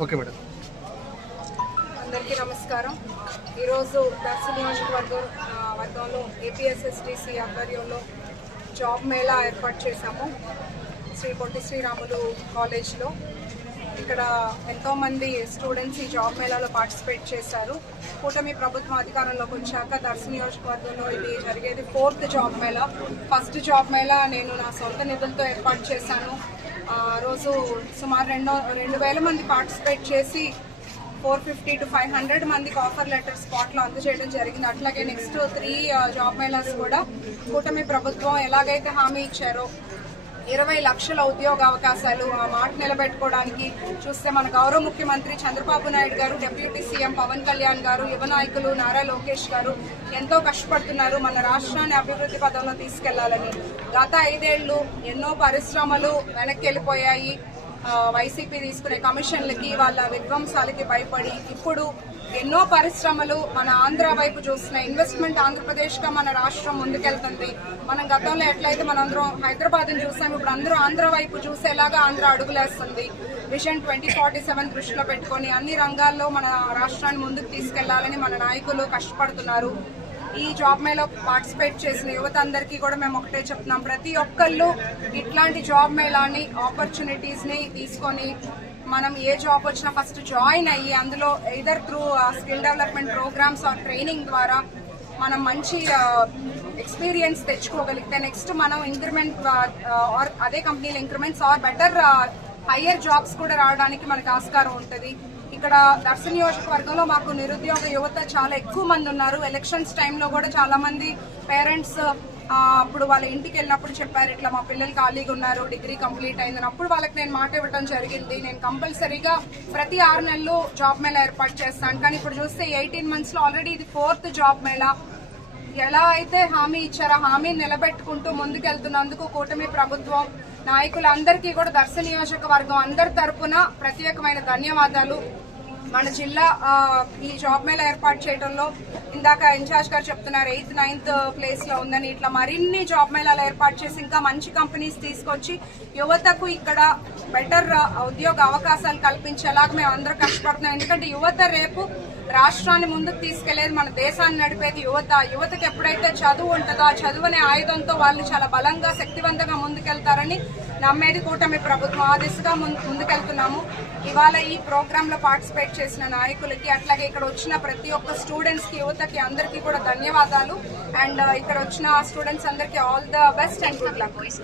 Okay madam. అందరికీ నమస్కారం. ఈరోజు దర్శ నియోజకవర్గం వర్గంలో ఏపీఎస్ఎస్డిసి ఆధ్వర్యంలో జాబ్ మేళా ఏర్పాటు చేశాము. శ్రీ పొట్టి శ్రీరాములు కాలేజ్లో. ఇక్కడ ఎంతోమంది స్టూడెంట్స్ ఈ జాబ్ మేళాలో పార్టిసిపేట్ చేశారు. కూటమి ప్రభుత్వం అధికారంలోకి వచ్చాక దర్శ నియోజకవర్గంలో ఇది జరిగేది fourth job mela. First job mela నేను నా సొంత నిధులతో ఏర్పాటు చేశాను. రోజు సుమారు రెండో రెండు వేల మంది పార్టిసిపేట్ చేసి four fifty to five hundred మందికి ఆఫర్ లెటర్ స్పాట్లో అందజేయడం జరిగింది. అట్లాగే నెక్స్ట్ త్రీ జాబ్ మేళాస్ కూడా కూటమి ప్రభుత్వం ఎలాగైతే హామీ ఇచ్చారో ఇరవై లక్షల ఉద్యోగ అవకాశాలు ఆ మాట నిలబెట్టుకోవడానికి చూస్తే మన గౌరవ ముఖ్యమంత్రి చంద్రబాబు నాయుడు గారు డిప్యూటీ సీఎం పవన్ కళ్యాణ్ గారు యువ నాయకులు నారా లోకేష్ గారు ఎంతో కష్టపడుతున్నారు మన రాష్ట్రాన్ని అభివృద్ధి పదంలో తీసుకెళ్ళాలని. గత ఐదేళ్ళు ఎన్నో పరిశ్రమలు వెనక్కి వెళ్ళిపోయాయి. వైసీపీ తీసుకునే కమిషన్లకి వాళ్ళ విధ్వంసాలకి భయపడి ఇప్పుడు ఎన్నో పరిశ్రమలు మన ఆంధ్ర వైపు చూసిన ఇన్వెస్ట్మెంట్ ఆంధ్రప్రదేశ్గా మన రాష్ట్రం ముందుకెళ్తుంది. మనం గతంలో ఎట్లయితే మనందరం హైదరాబాద్ని చూసాం ఇప్పుడు అందరూ ఆంధ్ర వైపు చూసేలాగా ఆంధ్ర అడుగులేస్తుంది. విజన్ ట్వంటీ ఫార్టీ సెవెన్ దృష్టిలో పెట్టుకొని అన్ని రంగాల్లో మన రాష్ట్రాన్ని ముందుకు తీసుకెళ్ళాలని మన నాయకులు కష్టపడుతున్నారు. ఈ జాబ్ మేళలో పార్టిసిపేట్ చేసిన యువత అందరికీ కూడా మేము ఒకటే చెప్తున్నాం. ప్రతి ఒక్కళ్ళు ఇట్లాంటి జాబ్ మేళాని ఆపర్చునిటీస్ని తీసుకొని మనం ఏ జాబ్ వచ్చినా ఫస్ట్ జాయిన్ అయ్యి అందులో either through skill development programs or training ద్వారా మనం మంచి uh, ఎక్స్పీరియన్స్ తెచ్చుకోగలిగితే నెక్స్ట్ మనం ఇంక్రిమెంట్ ఆర్ uh, అదే కంపెనీలో increments or better higher jobs కూడా రావడానికి మనకు ఆస్కారం ఉంటుంది. ఇక్కడ దర్శ నియోజకవర్గంలో మాకు నిరుద్యోగ యువత చాలా ఎక్కువ మంది ఉన్నారు. ఎలక్షన్స్ టైంలో కూడా చాలా మంది పేరెంట్స్ అప్పుడు వాళ్ళ ఇంటికి వెళ్ళినప్పుడు చెప్పారు ఇట్లా మా పిల్లలు ఖాళీగా ఉన్నారు డిగ్రీ కంప్లీట్ అయిందని. అప్పుడు వాళ్ళకి నేను మాట ఇవ్వడం జరిగింది. నేను కంపల్సరీగా ప్రతి ఆరు నెలలు జాబ్ మేళా ఏర్పాటు చేస్తాను. కానీ ఇప్పుడు చూస్తే ఎయిటీన్ మంత్స్లో ఆల్రెడీ ఇది ఫోర్త్ జాబ్ మేళా. ఎలా అయితే హామీ ఇచ్చారో హామీ నిలబెట్టుకుంటూ ముందుకెళ్తున్నందుకు కూటమి ప్రభుత్వం నాయకులందరికీ కూడా దర్శ నియోజకవర్గం అందరి తరపున ప్రత్యేకమైన ధన్యవాదాలు. మన జిల్లా ఈ జాబ్ మేళ ఏర్పాటు చేయడంలో ఇందాక ఇన్ఛార్జ్ గారు చెప్తున్నారు ఎయిత్ నైన్త్ ప్లేస్లో ఉందని. ఇట్లా మరిన్ని జాబ్ మేళాలు ఏర్పాటు చేసి ఇంకా మంచి కంపెనీస్ తీసుకొచ్చి యువతకు ఇక్కడ బెటర్ ఉద్యోగ అవకాశాలు కల్పించేలాగా మేము అందరూ కష్టపడుతున్నాం. ఎందుకంటే యువత రేపు రాష్ట్రాన్ని ముందుకు తీసుకెళ్ళేది మన దేశాన్ని నడిపేది యువత. యువతకు ఎప్పుడైతే చదువు ఉంటుందో ఆ చదువు అనే ఆయుధంతో వాళ్ళు చాలా బలంగా శక్తివంతంగా ముందుకెళ్తారని నమ్మేది కూటమి ప్రభుత్వం. ఆ దిశగా ముందు- ముందుకెళ్తున్నాము. ఇవాళ ఈ ప్రోగ్రామ్లో పార్టిసిపేట్ చేసిన నాయకులకి అట్లాగే ఇక్కడ వచ్చిన ప్రతి ఒక్క స్టూడెంట్స్కి యువతకి అందరికీ కూడా ధన్యవాదాలు. అండ్ ఇక్కడ వచ్చిన స్టూడెంట్స్ అందరికీ all the best and good luck.